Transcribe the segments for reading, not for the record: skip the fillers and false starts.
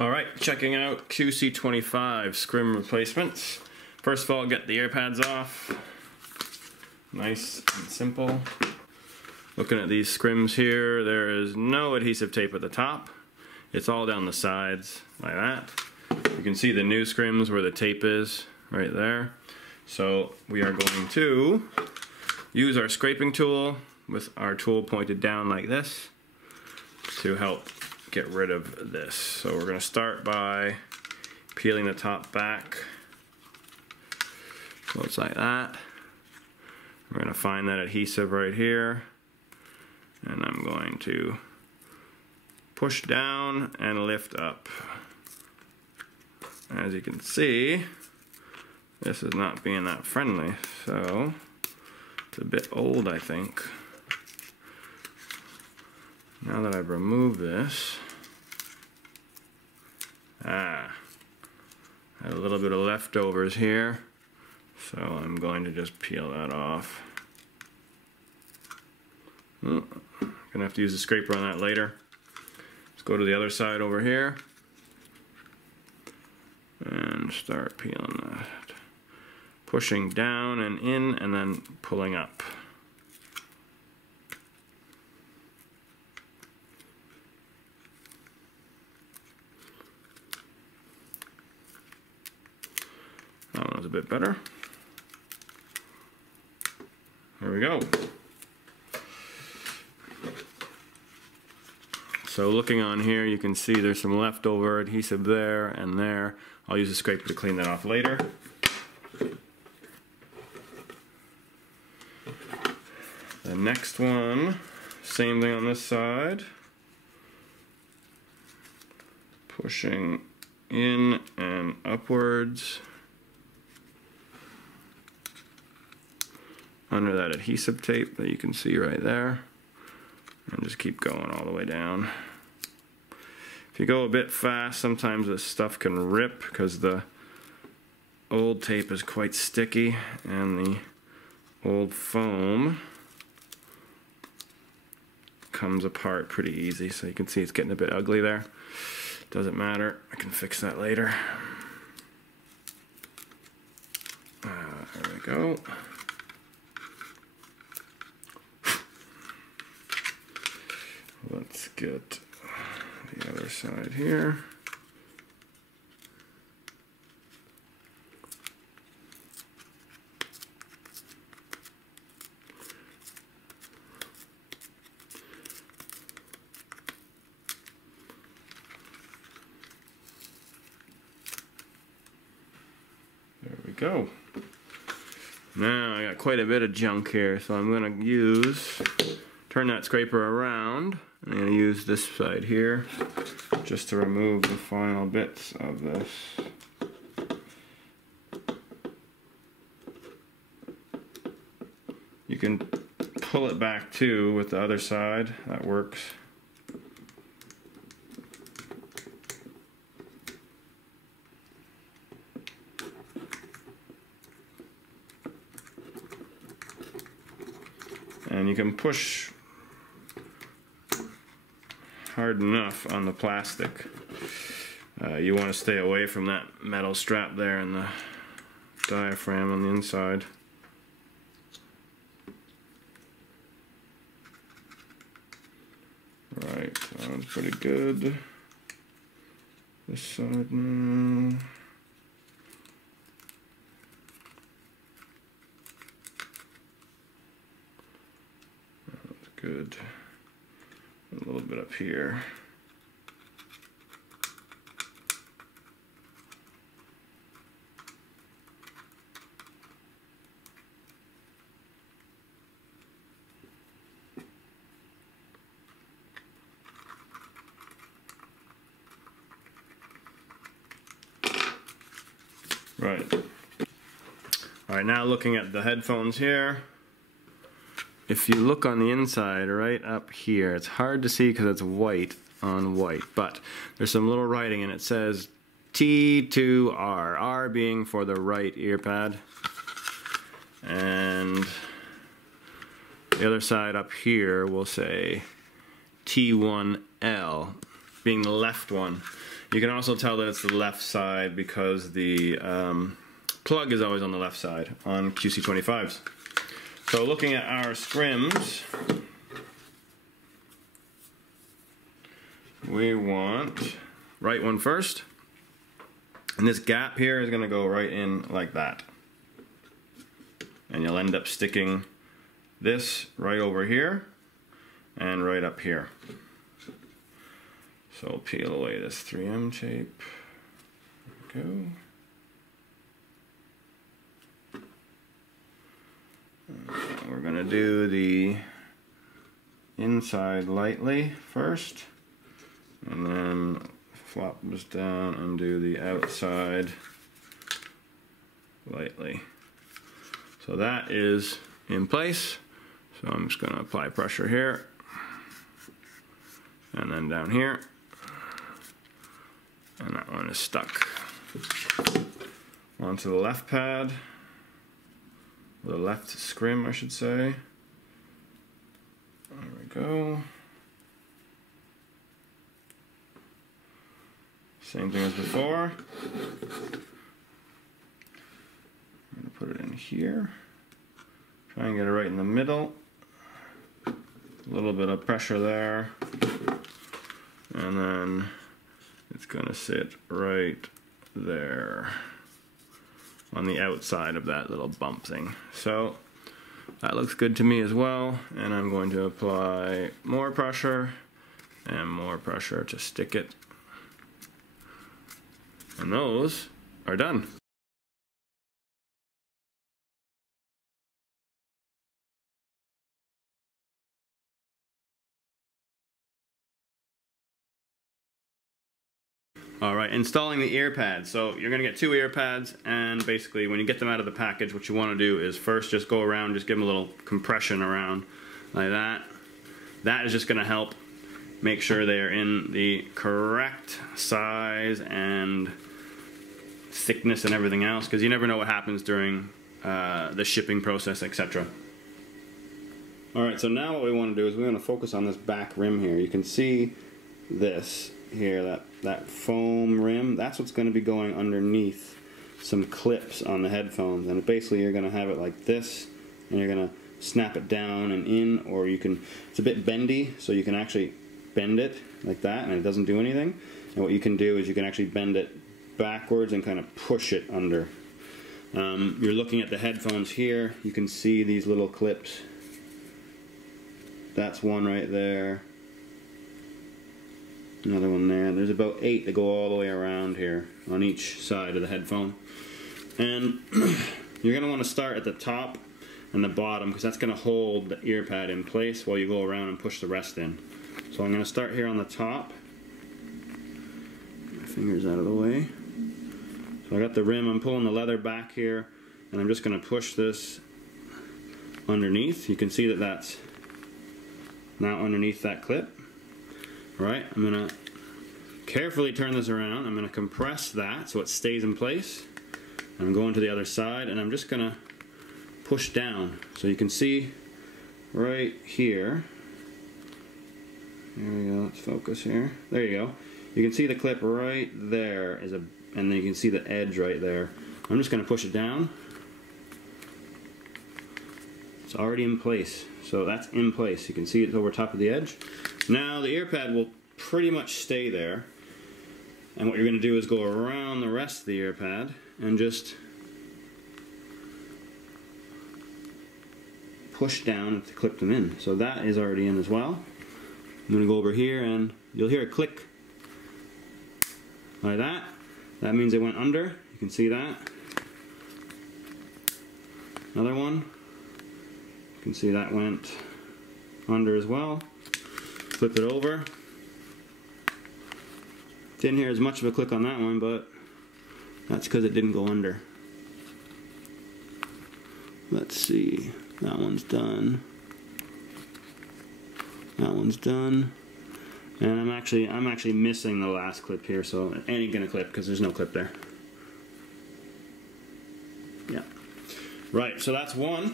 Alright, checking out QC25 scrim replacements. First of all, get the ear pads off. Nice and simple. Looking at these scrims here, there is no adhesive tape at the top. It's all down the sides, like that. You can see the new scrims where the tape is, right there. So we are going to use our scraping tool with our tool pointed down like this to help get rid of this. So we're going to start by peeling the top back. So it's like that. We're going to find that adhesive right here, and I'm going to push down and lift up. As you can see, this is not being that friendly, so it's a bit old, I think. Now that I've removed this, I have a little bit of leftovers here, so I'm going to just peel that off. Gonna have to use the scraper on that later. Let's go to the other side over here and start peeling that. Pushing down and in and then pulling up. That one was a bit better. There we go. So looking on here, you can see there's some leftover adhesive there and there. I'll use a scraper to clean that off later. The next one, same thing on this side. Pushing in and upwards under that adhesive tape that you can see right there, and just keep going all the way down. If you go a bit fast, sometimes this stuff can rip because the old tape is quite sticky and the old foam comes apart pretty easy, so you can see it's getting a bit ugly there. Doesn't matter, I can fix that later. There we go. Let's get the other side here. There we go. Now I got quite a bit of junk here, so I'm going to turn that scraper around. I'm going to use this side here just to remove the final bits of this. You can pull it back too with the other side, that works. And you can push hard enough on the plastic. You want to stay away from that metal strap there and the diaphragm on the inside. Right, that one's pretty good. This side now. That's good. A little bit up here. Right. Alright, now looking at the headphones here. If you look on the inside, right up here, it's hard to see because it's white on white, but there's some little writing and it says T2R, R being for the right ear pad, and the other side up here will say T1L, being the left one. You can also tell that it's the left side because the plug is always on the left side on QC25s. So looking at our scrims, we want right one first, and this gap here is going to go right in like that, and you'll end up sticking this right over here and right up here. So peel away this 3M tape. There we go. We're going to do the inside lightly first, and then flop this down and do the outside lightly. So that is in place. So I'm just going to apply pressure here, and then down here, and that one is stuck. Onto the left pad, the left scrim I should say. There we go. Same thing as before. I'm going to put it in here. Try and get it right in the middle. A little bit of pressure there. And then it's going to sit right there on the outside of that little bump thing. So that looks good to me as well. And I'm going to apply more pressure and more pressure to stick it. And those are done. Alright, installing the ear pads. So you're going to get 2 ear pads, and basically when you get them out of the package, what you want to do is first just go around, just give them a little compression around like that. That is just going to help make sure they are in the correct size and thickness and everything else, because you never know what happens during the shipping process, etc. Alright, so now what we want to do is we want to focus on this back rim here. You can see this here, that foam rim, that's what's going to be going underneath some clips on the headphones, and basically you're going to have it like this, and you're going to snap it down and in, or you can, it's a bit bendy, so you can actually bend it like that and it doesn't do anything. And what you can do is you can actually bend it backwards and kind of push it under. You're looking at the headphones here, you can see these little clips. That's one right there. Another one there. There's about 8 that go all the way around here on each side of the headphone. And you're going to want to start at the top and the bottom, because that's going to hold the ear pad in place while you go around and push the rest in. So I'm going to start here on the top. My fingers out of the way. So I got the rim, I'm pulling the leather back here, and I'm just going to push this underneath. You can see that that's now underneath that clip. Alright, I'm going to carefully turn this around. I'm going to compress that so it stays in place. And I'm going to the other side, and I'm just going to push down. So you can see right here. There we go, let's focus here. There you go. You can see the clip right there, and then you can see the edge right there. I'm just going to push it down. It's already in place. So that's in place. You can see it's over top of the edge. Now the ear pad will pretty much stay there, and what you're going to do is go around the rest of the ear pad and just push down to clip them in. So that is already in as well. I'm going to go over here and you'll hear a click like that. That means it went under. You can see that. Another one. You can see that went under as well. Flip it over. Didn't hear as much of a click on that one, but that's because it didn't go under. Let's see. That one's done. That one's done. And I'm actually missing the last clip here, so it ain't gonna clip because there's no clip there. Yeah. Right, so that's one.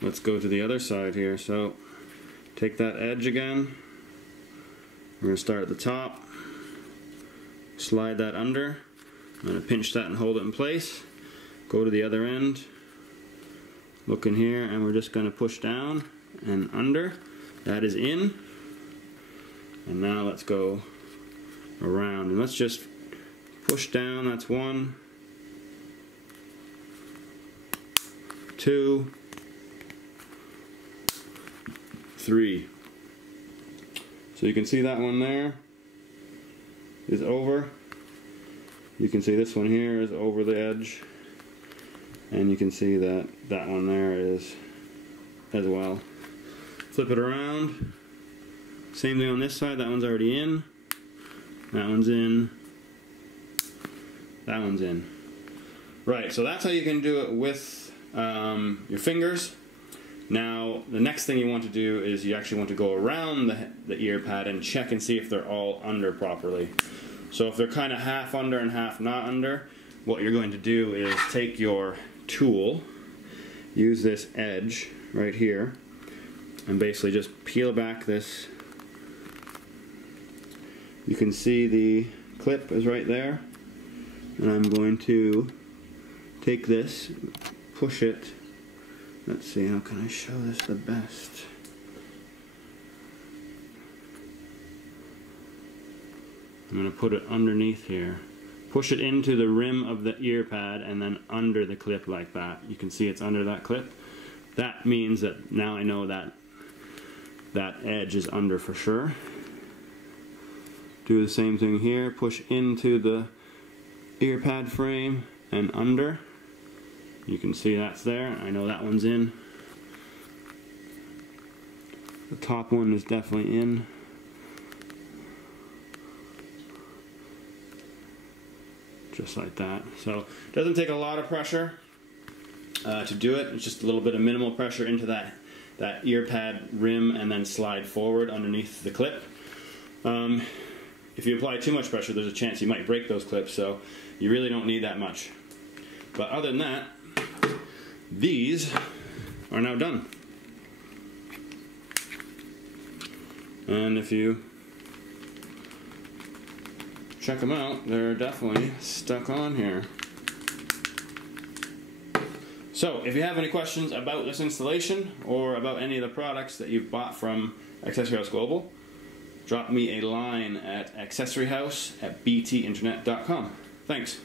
Let's go to the other side here. So take that edge again. We're going to start at the top, slide that under. I'm going to pinch that and hold it in place. Go to the other end, look in here, and we're just going to push down and under. That is in. And now let's go around, and let's just push down. That's 1, 2, 3. So you can see that one there is over. You can see this one here is over the edge, and you can see that that one there is as well. Flip it around. Same thing on this side. That one's already in. That one's in. That one's in. Right, so that's how you can do it with your fingers. Now, the next thing you want to do is you actually want to go around the ear pad and check and see if they're all under properly. So if they're kind of half under and half not under, what you're going to do is take your tool, use this edge right here, and basically just peel back this. You can see the clip is right there, and I'm going to take this, push it. Let's see, how can I show this the best? I'm going to put it underneath here. Push it into the rim of the ear pad and then under the clip like that. You can see it's under that clip. That means that now I know that that edge is under for sure. Do the same thing here. Push into the ear pad frame and under. You can see that's there. I know that one's in. The top one is definitely in. Just like that. So it doesn't take a lot of pressure to do it. It's just a little bit of minimal pressure into that ear pad rim and then slide forward underneath the clip. If you apply too much pressure, there's a chance you might break those clips, so you really don't need that much. But other than that, these are now done. And if you check them out, they're definitely stuck on here. So if you have any questions about this installation or about any of the products that you've bought from Accessory House Global, drop me a line at accessoryhouse@btinternet.com. Thanks.